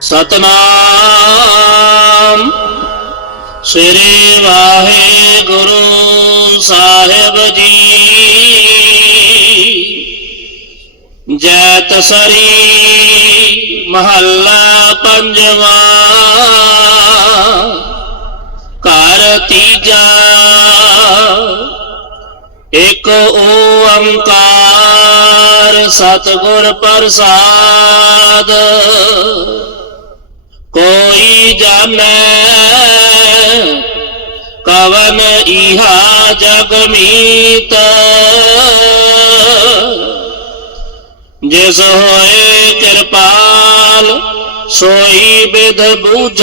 ਸਤਨਾਮ। ਸ੍ਰੀ ਵਾਹਿਗੁਰੂ ਸਾਹਿਬ ਜੀ। ਜੈਤ ਸਰੀ ਮਹੱਲਾ ਪੰਜਵਾ। ਘਰ ਤੀਜਾ। ਇਕ ਓੰਕਾਰ ਸਤਿਗੁਰ ਪ੍ਰਸਾਦ। कवन इहा जगमीत जिस होए कृपाल सोई विध बुझ।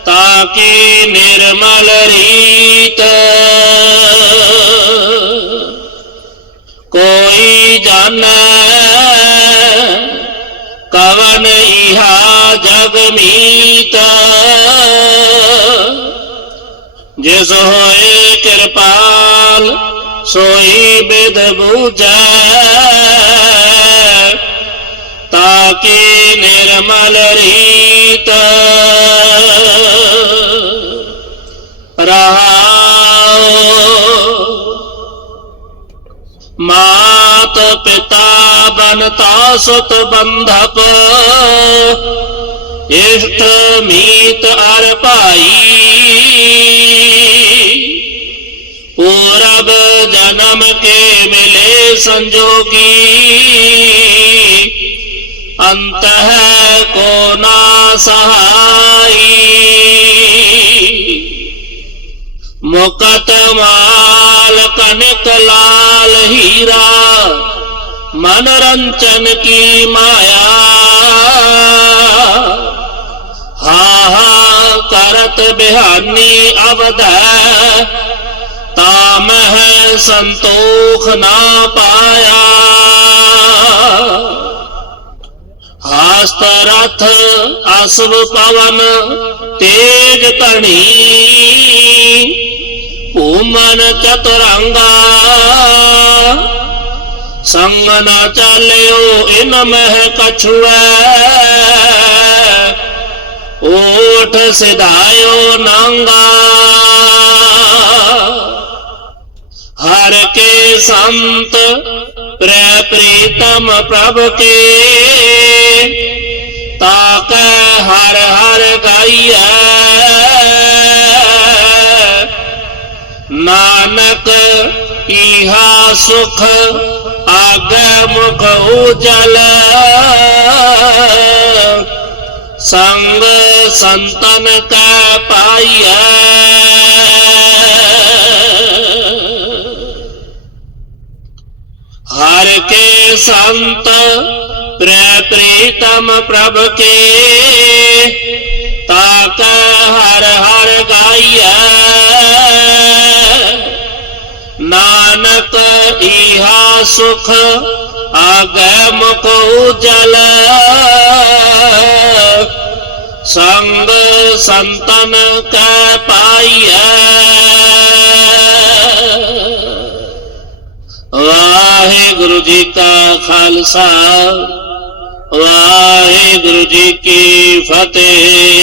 ताकि निर्मल रीत। कोई जाना कवन इहा जगमीता जिस होए कृपाल, सोई बेद बूझा। ताकि निर्मल रीत। रहा मात पिता मानता सुत बंधक इष्ट मीत अर पाई पूरब जन्म के मिले संजोगी। अंत है को ना सहाई। मुकत माल कनक लाल हीरा। मनोरंजन की माया। हा हा, करत बिहानी अवध। ताम है संतोष ना पाया। हस्तरथ अश्व पवन तेज तणी। उमन चतुरंगा। संग न चाले इन मह कछुए। ओठ सिधायो नांगा। हर के संत प्रे प्रीतम प्रभ के। ताक हर हर गाई नानक इहा सुख आगम को जल संग संतन का पाया हर के संत प्रीतम प्रभ के ताका हर सुख आ गए जल संग संतन का पाई वाहे गुरु जी का खालसा, वाहे गुरु जी की फतेह।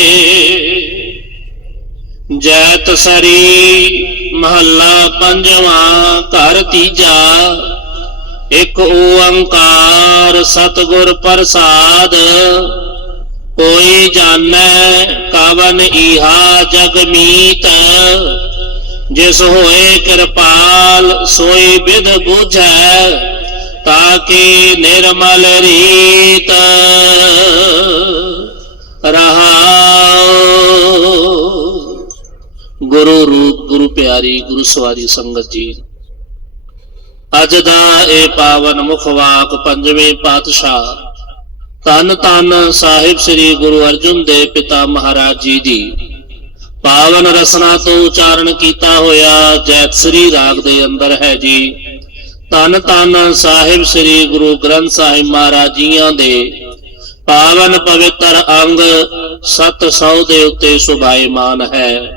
जैत सरी महला पंजवा, घर तीजा। ਇੱਕ ਓੰਕਾਰ ਸਤਿਗੁਰ ਪ੍ਰਸਾਦ ਕੋਈ ਜਾਣੈ ਕਵਨ ਇਹਾ ਜਗ ਮੀਤ ਜਿਸ ਹੋਏ ਕਿਰਪਾਲ ਸੋਈ ਵਿਦ ਬੁਝੈ ਤਾਕੀ ਨਿਰਮਲ ਰੀਤ ਰਹਾਉ ਗੁਰੂ ਰੂਪ ਗੁਰੂ ਪਿਆਰੀ ਗੁਰੂ ਸਵਾਰੀ ਸੰਗਤ ਜੀ ਅੱਜ ਦਾ ਇਹ ਪਾਵਨ ਮੁਖਵਾਕ ਪੰਜਵੇਂ ਪਾਤਸ਼ਾਹ। ਤਨ ਤਨ ਸਾਹਿਬ ਸ੍ਰੀ ਗੁਰੂ ਅਰਜਨ ਦੇ ਪਿਤਾ ਮਹਾਰਾਜ ਜੀ ਦੀ। ਪਾਵਨ ਰਸਨਾ ਤੋਂ ਉਚਾਰਨ ਕੀਤਾ ਹੋਇਆ ਜੈਤ ਸ੍ਰੀ ਰਾਗ ਦੇ ਅੰਦਰ ਹੈ ਜੀ। ਤਨ ਤਨ ਸਾਹਿਬ ਸ੍ਰੀ ਗੁਰੂ ਗ੍ਰੰਥ ਸਾਹਿਬ ਮਹਾਰਾਜ ਜੀਆਂ ਦੇ। ਪਾਵਨ ਪਵਿੱਤਰ ਅੰਗ 700 ਦੇ ਉੱਤੇ ਸੁਭਾਇਮਾਨ ਹੈ।